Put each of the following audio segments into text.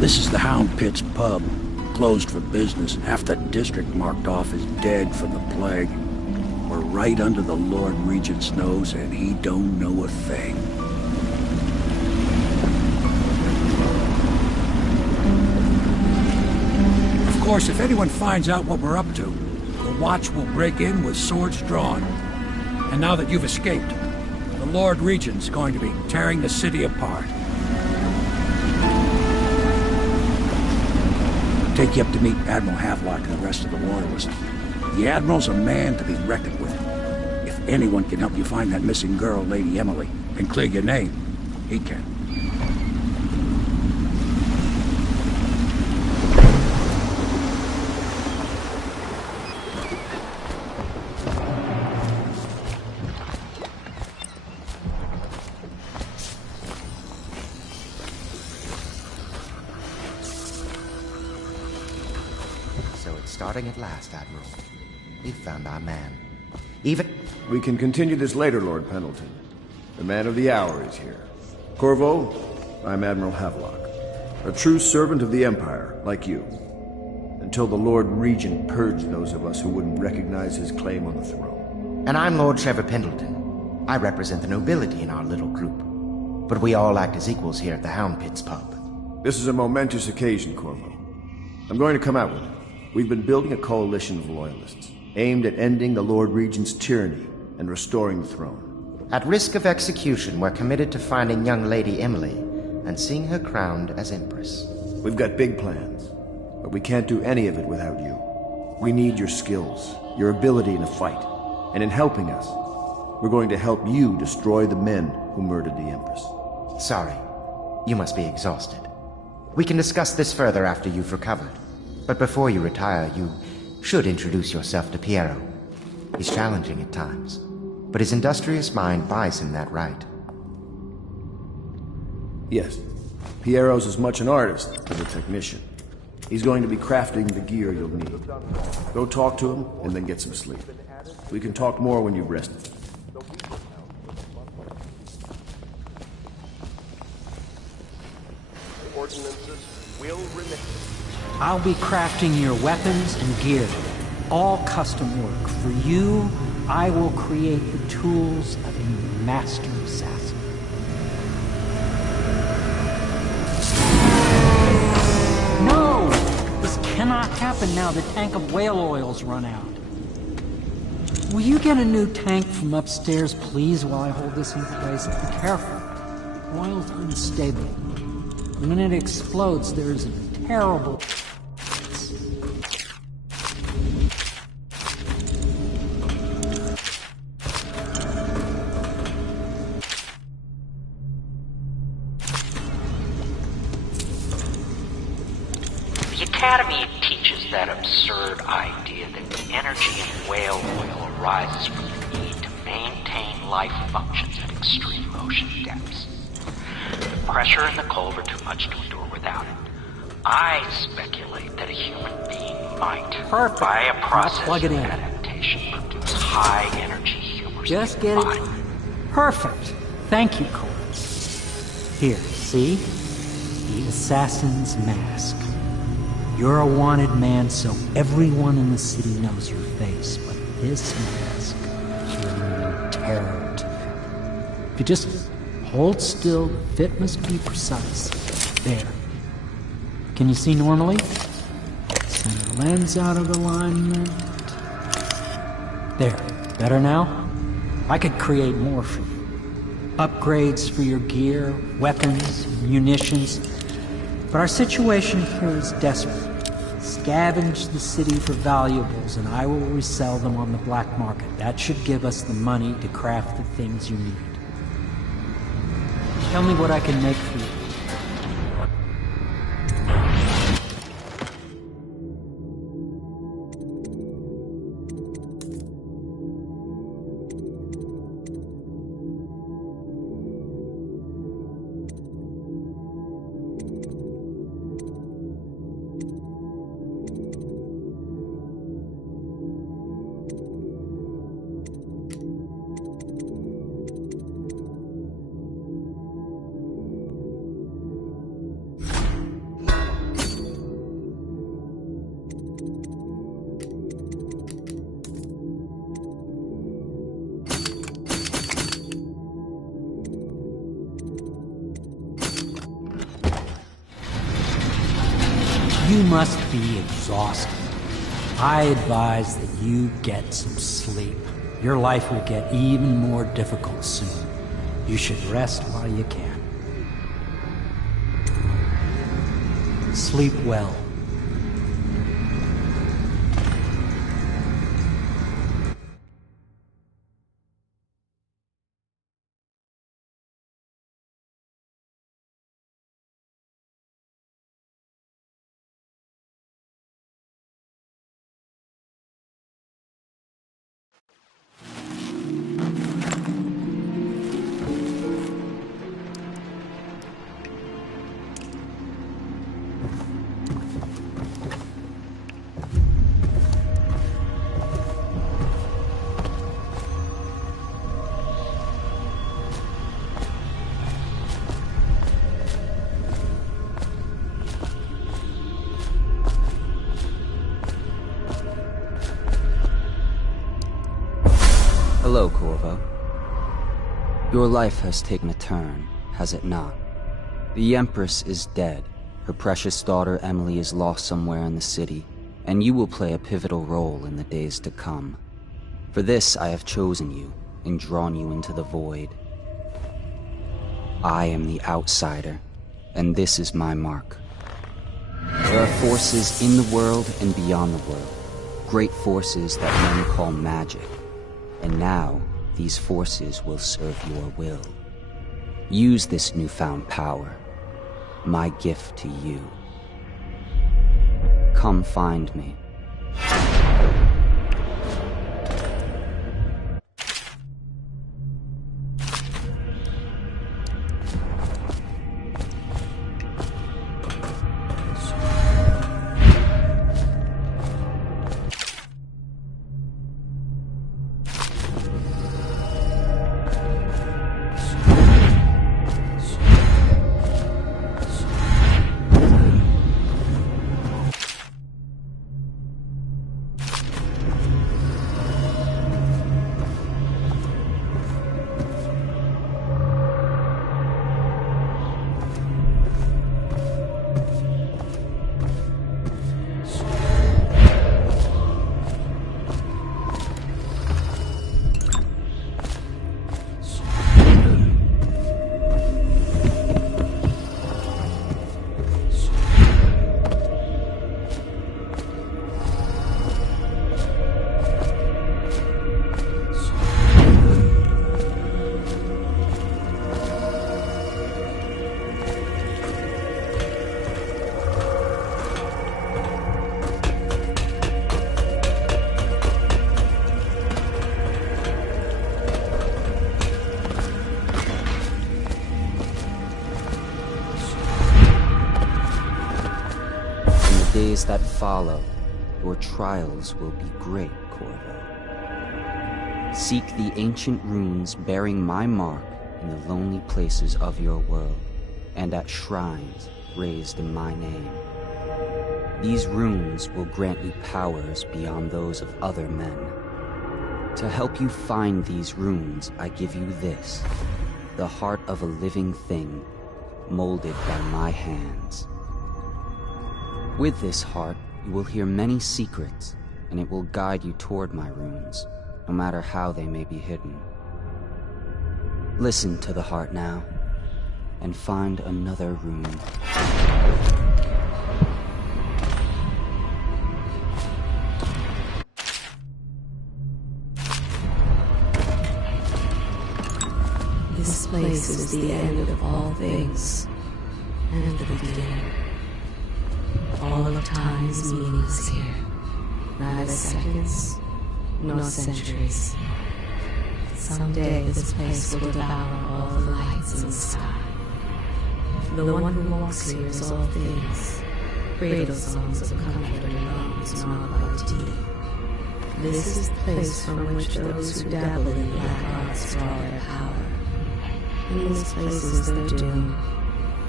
This is the Hound Pit's pub. Closed for business. Half the district marked off as dead from the plague. We're right under the Lord Regent's nose, and he don't know a thing. Of course, if anyone finds out what we're up to, the Watch will break in with swords drawn. And now that you've escaped, the Lord Regent's going to be tearing the city apart. Take you up to meet Admiral Havelock and the rest of the Royalists. The Admiral's a man to be reckoned with. If anyone can help you find that missing girl, Lady Emily, and clear your name, he can. Starting at last, Admiral. We've found our man. We can continue this later, Lord Pendleton. The man of the hour is here. Corvo, I'm Admiral Havelock. A true servant of the Empire, like you. Until the Lord Regent purged those of us who wouldn't recognize his claim on the throne. And I'm Lord Trevor Pendleton. I represent the nobility in our little group. But we all act as equals here at the Hound Pit's pub. This is a momentous occasion, Corvo. I'm going to come out with it. We've been building a coalition of loyalists, aimed at ending the Lord Regent's tyranny and restoring the throne. At risk of execution, we're committed to finding young Lady Emily and seeing her crowned as Empress. We've got big plans, but we can't do any of it without you. We need your skills, your ability in a fight, and in helping us, we're going to help you destroy the men who murdered the Empress. Sorry, you must be exhausted. We can discuss this further after you've recovered. But before you retire, you should introduce yourself to Piero. He's challenging at times, but his industrious mind buys him that right. Yes, Piero's as much an artist as a technician. He's going to be crafting the gear you'll need. Go talk to him, and then get some sleep. We can talk more when you've rested. Ordinances will remain. I'll be crafting your weapons and gear, all custom work. For you, I will create the tools of a master assassin. No! This cannot happen now. The tank of whale oil's run out. Will you get a new tank from upstairs, please, while I hold this in place? Be careful. Oil's unstable. When it explodes, there's a terrible... The Academy teaches that absurd idea that the energy in whale oil arises from the need to maintain life functions at extreme ocean depths. The pressure in the cove are too much to endure without it. I speculate that a human being might, Perfect. by a process plug it of in. adaptation, produce high-energy humors. Just get it. Perfect. Thank you, Cole. Here, see? The assassin's mask. You're a wanted man, so everyone in the city knows your face, but this mask will mean terror to them. If you just hold still, the fit must be precise. There. Can you see normally? Center lens out of alignment. There. Better now? I could create more for you. Upgrades for your gear, weapons, munitions. But our situation here is desperate. Scavenge the city for valuables, and I will resell them on the black market. That should give us the money to craft the things you need. Tell me what I can make for you. You must be exhausted. I advise that you get some sleep. Your life will get even more difficult soon. You should rest while you can. Sleep well. Hello, Corvo. Your life has taken a turn, has it not? The Empress is dead. Her precious daughter Emily is lost somewhere in the city, and you will play a pivotal role in the days to come. For this I have chosen you and drawn you into the void. I am the outsider, and this is my mark. There are forces in the world and beyond the world, great forces that men call magic. And now, these forces will serve your will. Use this newfound power, my gift to you. Come find me. Days that follow, your trials will be great, Corvo. Seek the ancient runes bearing my mark in the lonely places of your world, and at shrines raised in my name. These runes will grant you powers beyond those of other men. To help you find these runes, I give you this, the heart of a living thing, molded by my hands. With this heart, you will hear many secrets, and it will guide you toward my runes, no matter how they may be hidden. Listen to the heart now, and find another rune. This place is the end of all things, and the beginning. All of time is meaningless here. Neither seconds, nor centuries. Someday this place will devour all the lights in the sky. The one who walks here is all things. Cradle songs of comfort and lungs marked by tea. This is the place from which those who dabble in black arts draw their power. In this place is their doom.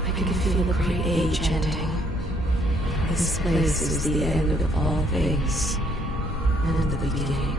I can feel the great age ending. This place is the end of all things, and the beginning.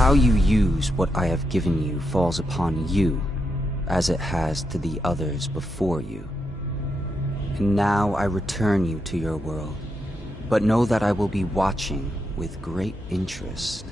How you use what I have given you falls upon you, as it has to the others before you. And now I return you to your world, but know that I will be watching with great interest.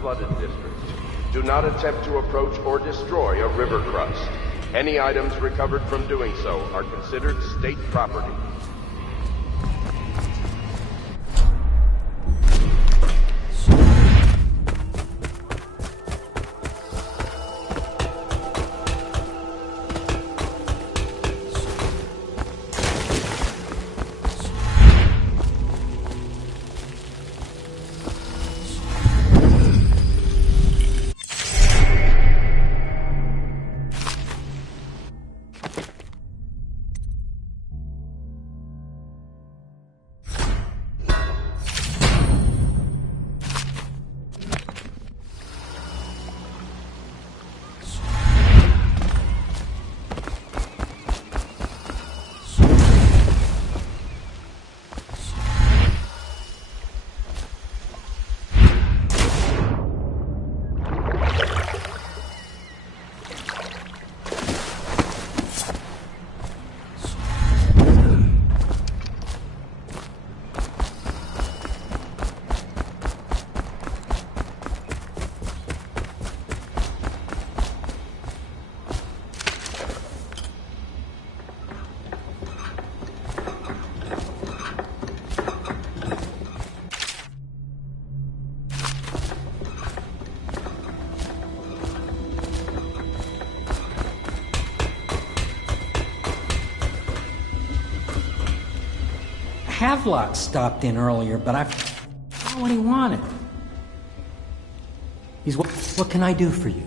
Flooded districts. Do not attempt to approach or destroy a river crust. Any items recovered from doing so are considered state property. Havelock stopped in earlier, but I forgot what he wanted. What can I do for you?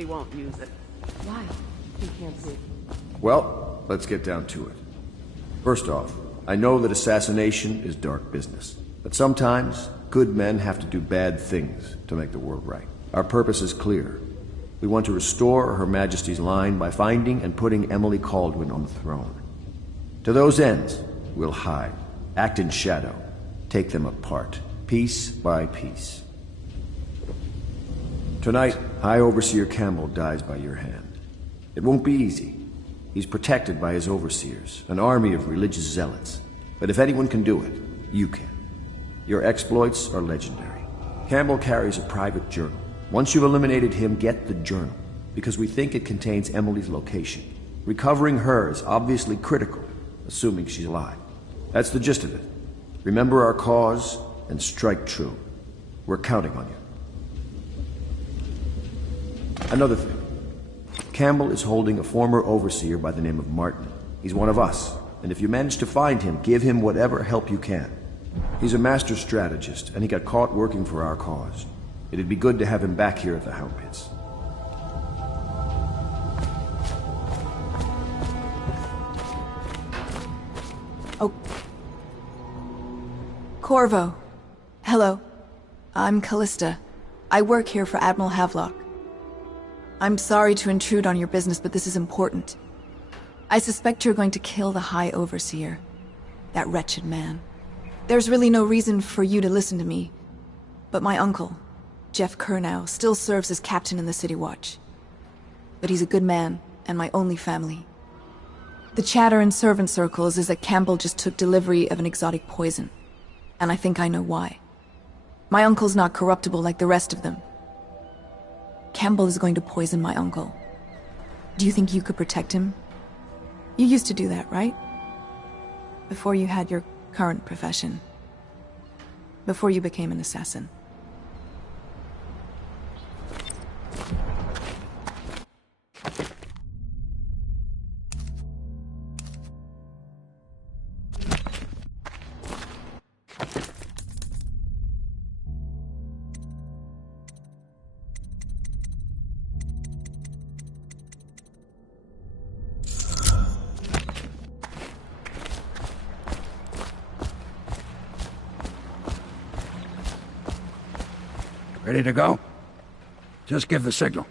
he won't use it. Why? He can't see. Well, let's get down to it. First off, I know that assassination is dark business. But sometimes, good men have to do bad things to make the world right. Our purpose is clear. We want to restore Her Majesty's line by finding and putting Emily Kaldwin on the throne. To those ends, we'll hide, act in shadow, take them apart, piece by piece. Tonight, High Overseer Campbell dies by your hand. It won't be easy. He's protected by his overseers, an army of religious zealots. But if anyone can do it, you can. Your exploits are legendary. Campbell carries a private journal. Once you've eliminated him, get the journal, because we think it contains Emily's location. Recovering her is obviously critical, assuming she's alive. That's the gist of it. Remember our cause, and strike true. We're counting on you. Another thing. Campbell is holding a former overseer by the name of Martin. He's one of us, and if you manage to find him, give him whatever help you can. He's a master strategist, and he got caught working for our cause. It'd be good to have him back here at the Hound Pits. Oh. Corvo. Hello. I'm Callista. I work here for Admiral Havelock. I'm sorry to intrude on your business, but this is important. I suspect you're going to kill the High Overseer. That wretched man. There's really no reason for you to listen to me. But my uncle, Jeff Kernow, still serves as captain in the City Watch. But he's a good man, and my only family. The chatter in servant circles is that Campbell just took delivery of an exotic poison. And I think I know why. My uncle's not corruptible like the rest of them. Campbell is going to poison my uncle. Do you think you could protect him? You used to do that, right? Before you had your current profession. Before you became an assassin. Ready to go? Just give the signal.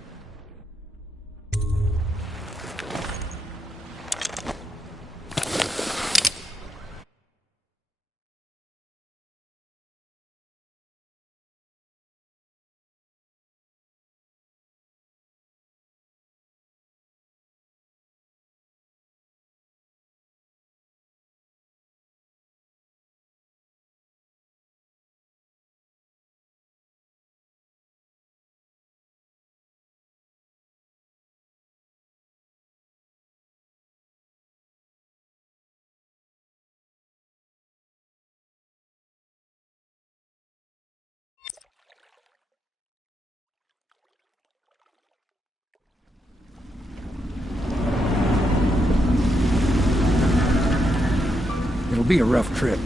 It'll be a rough trip.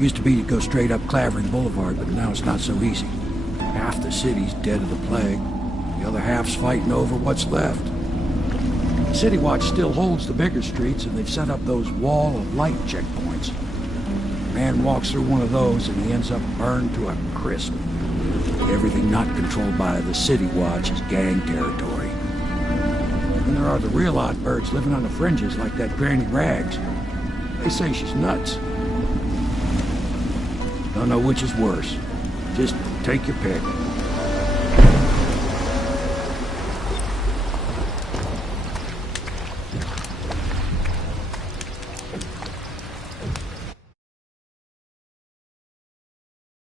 Used to be to go straight up Clavering Boulevard, but now it's not so easy. Half the city's dead of the plague. The other half's fighting over what's left. The City Watch still holds the bigger streets, and they've set up those wall of light checkpoints. A man walks through one of those, and he ends up burned to a crisp. Everything not controlled by the City Watch is gang territory. And there are the real odd birds living on the fringes like that Granny Rags. They say she's nuts. Don't know which is worse. Just take your pick.